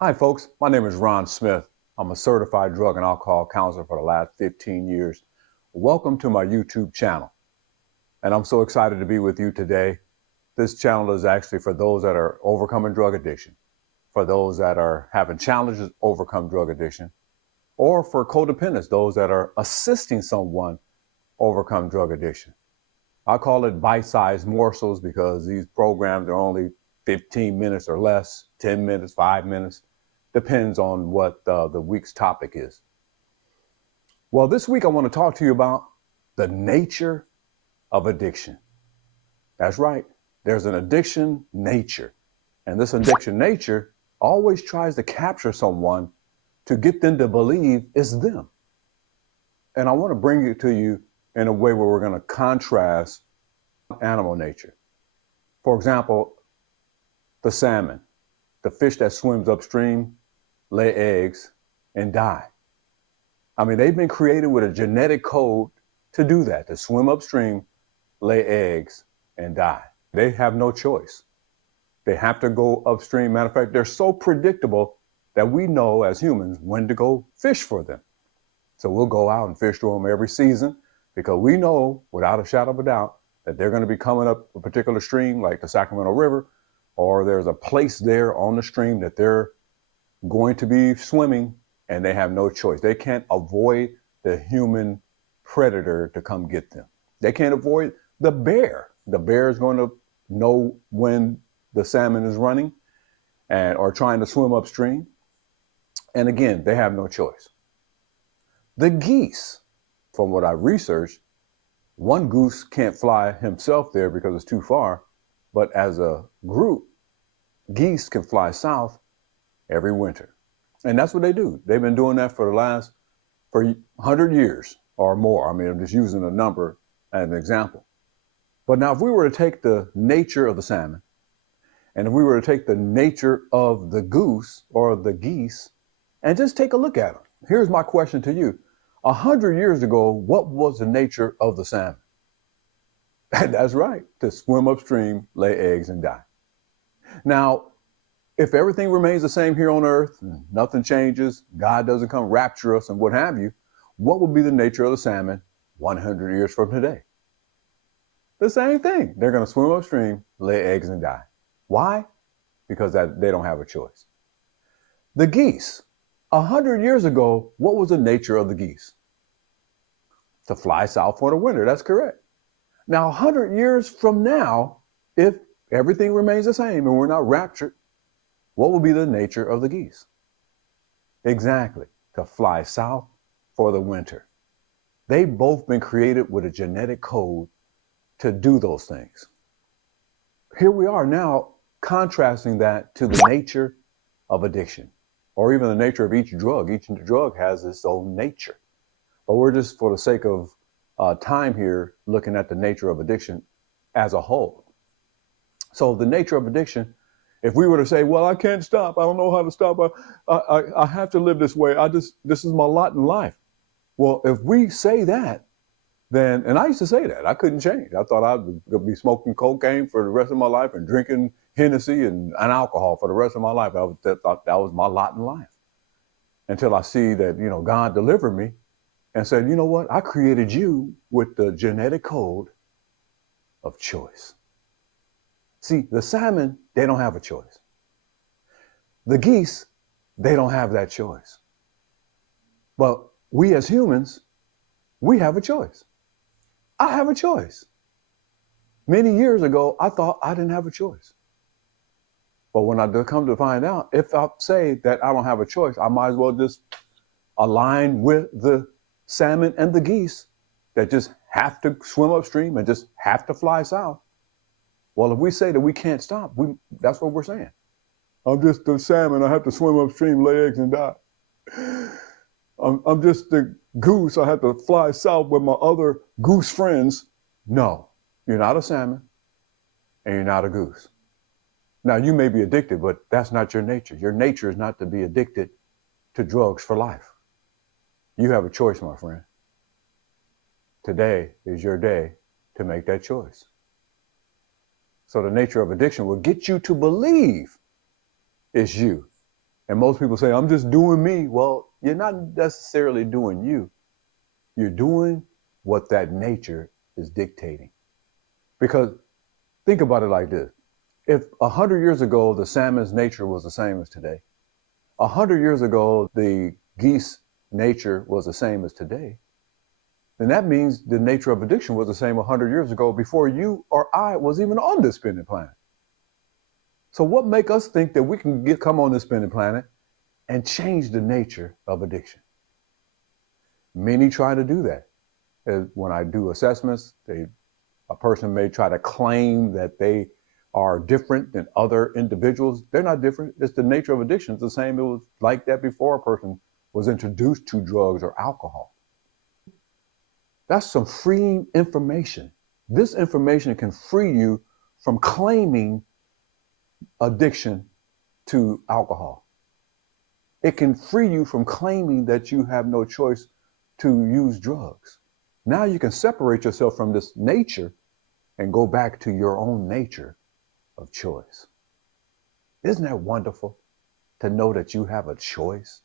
Hi, folks. My name is Ron Smith. I'm a certified drug and alcohol counselor for the last 15 years. Welcome to my YouTube channel. And I'm so excited to be with you today. This channel is actually for those that are overcoming drug addiction, for those that are having challenges to overcome drug addiction, or for codependents, those that are assisting someone overcome drug addiction. I call it bite-sized morsels because these programs are only 15 minutes or less, 10 minutes, 5 minutes. Depends on what the week's topic is. Well, this week I want to talk to you about the nature of addiction. That's right. There's an addiction nature. And this addiction nature always tries to capture someone to get them to believe it's them. And I want to bring it to you in a way where we're going to contrast animal nature. For example, the salmon, the fish that swims upstream, lay eggs, and die. I mean, they've been created with a genetic code to do that, to swim upstream, lay eggs, and die. They have no choice. They have to go upstream. Matter of fact, they're so predictable that we know as humans when to go fish for them. So we'll go out and fish for them every season because we know without a shadow of a doubt that they're going to be coming up a particular stream like the Sacramento River, or there's a place there on the stream that they're going to be swimming and they have no choice. They can't avoid the human predator to come get them. They can't avoid the bear. The bear is going to know when the salmon is running or trying to swim upstream. And again, they have no choice. The geese, from what I researched, one goose can't fly himself there because it's too far, but as a group, geese can fly south every winter. And that's what they do. They've been doing that for 100 years or more. I mean, I'm just using a number as an example. But now if we were to take the nature of the salmon, and if we were to take the nature of the goose or the geese, and just take a look at them. Here's my question to you. 100 years ago, what was the nature of the salmon? That's right, to swim upstream, lay eggs, and die. Now, if everything remains the same here on earth, nothing changes, God doesn't come rapture us and what have you, what will be the nature of the salmon 100 years from today? The same thing. They're going to swim upstream, lay eggs, and die. Why? Because they don't have a choice. The geese. 100 years ago, what was the nature of the geese? To fly south for the winter. That's correct. Now, 100 years from now, if everything remains the same and we're not raptured, what will be the nature of the geese? Exactly, to fly south for the winter. They've both been created with a genetic code to do those things. Here we are now contrasting that to the nature of addiction, or even the nature of each drug. Each drug has its own nature. But we're just, for the sake of time here, looking at the nature of addiction as a whole. So the nature of addiction, if we were to say, well, I can't stop, I don't know how to stop, I have to live this way, this is my lot in life. Well, if we say that, then, and I used to say that, I couldn't change. I thought I'd be smoking cocaine for the rest of my life and drinking Hennessy and alcohol for the rest of my life. I thought that was my lot in life. Until I see that, God delivered me and said, you know what? I created you with the genetic code of choice. See, the salmon, they don't have a choice. The geese, they don't have that choice. But we as humans, we have a choice. I have a choice. Many years ago, I thought I didn't have a choice. But when I come to find out, if I say that I don't have a choice, I might as well just align with the salmon and the geese that just have to swim upstream and just have to fly south. Well, if we say that we can't stop, that's what we're saying. I'm just the salmon. I have to swim upstream, lay eggs, and die. I'm just the goose. I have to fly south with my other goose friends. No, you're not a salmon and you're not a goose. Now, you may be addicted, but that's not your nature. Your nature is not to be addicted to drugs for life. You have a choice, my friend. Today is your day to make that choice. So the nature of addiction will get you to believe it's you. And most people say, I'm just doing me. Well, you're not necessarily doing you. You're doing what that nature is dictating. Because think about it like this. If 100 years ago, the salmon's nature was the same as today, 100 years ago, the geese nature was the same as today, then that means the nature of addiction was the same 100 years ago before you or I was even on this spinning planet. So what make us think that we can come on this spinning planet and change the nature of addiction? Many try to do that. When I do assessments, a person may try to claim that they are different than other individuals. They're not different. It's the nature of addiction. It's the same. It was like that before a person was introduced to drugs or alcohol. That's some freeing information. This information can free you from claiming addiction to alcohol. It can free you from claiming that you have no choice to use drugs. Now you can separate yourself from this nature and go back to your own nature of choice. Isn't that wonderful to know that you have a choice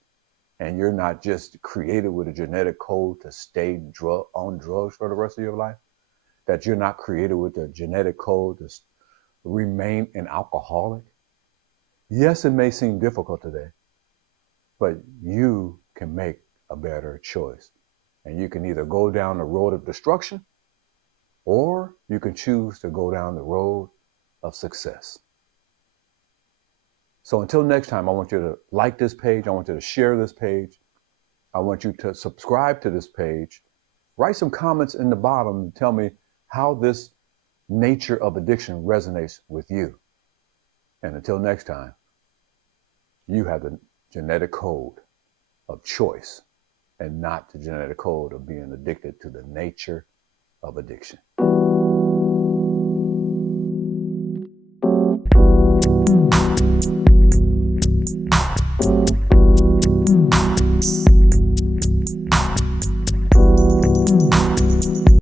and you're not just created with a genetic code to stay on drugs for the rest of your life? That you're not created with a genetic code to remain an alcoholic? Yes, it may seem difficult today, but you can make a better choice. And you can either go down the road of destruction, or you can choose to go down the road of success. So until next time, I want you to like this page. I want you to share this page. I want you to subscribe to this page. Write some comments in the bottom and tell me how this nature of addiction resonates with you. And until next time, you have the genetic code of choice and not the genetic code of being addicted to the nature of addiction.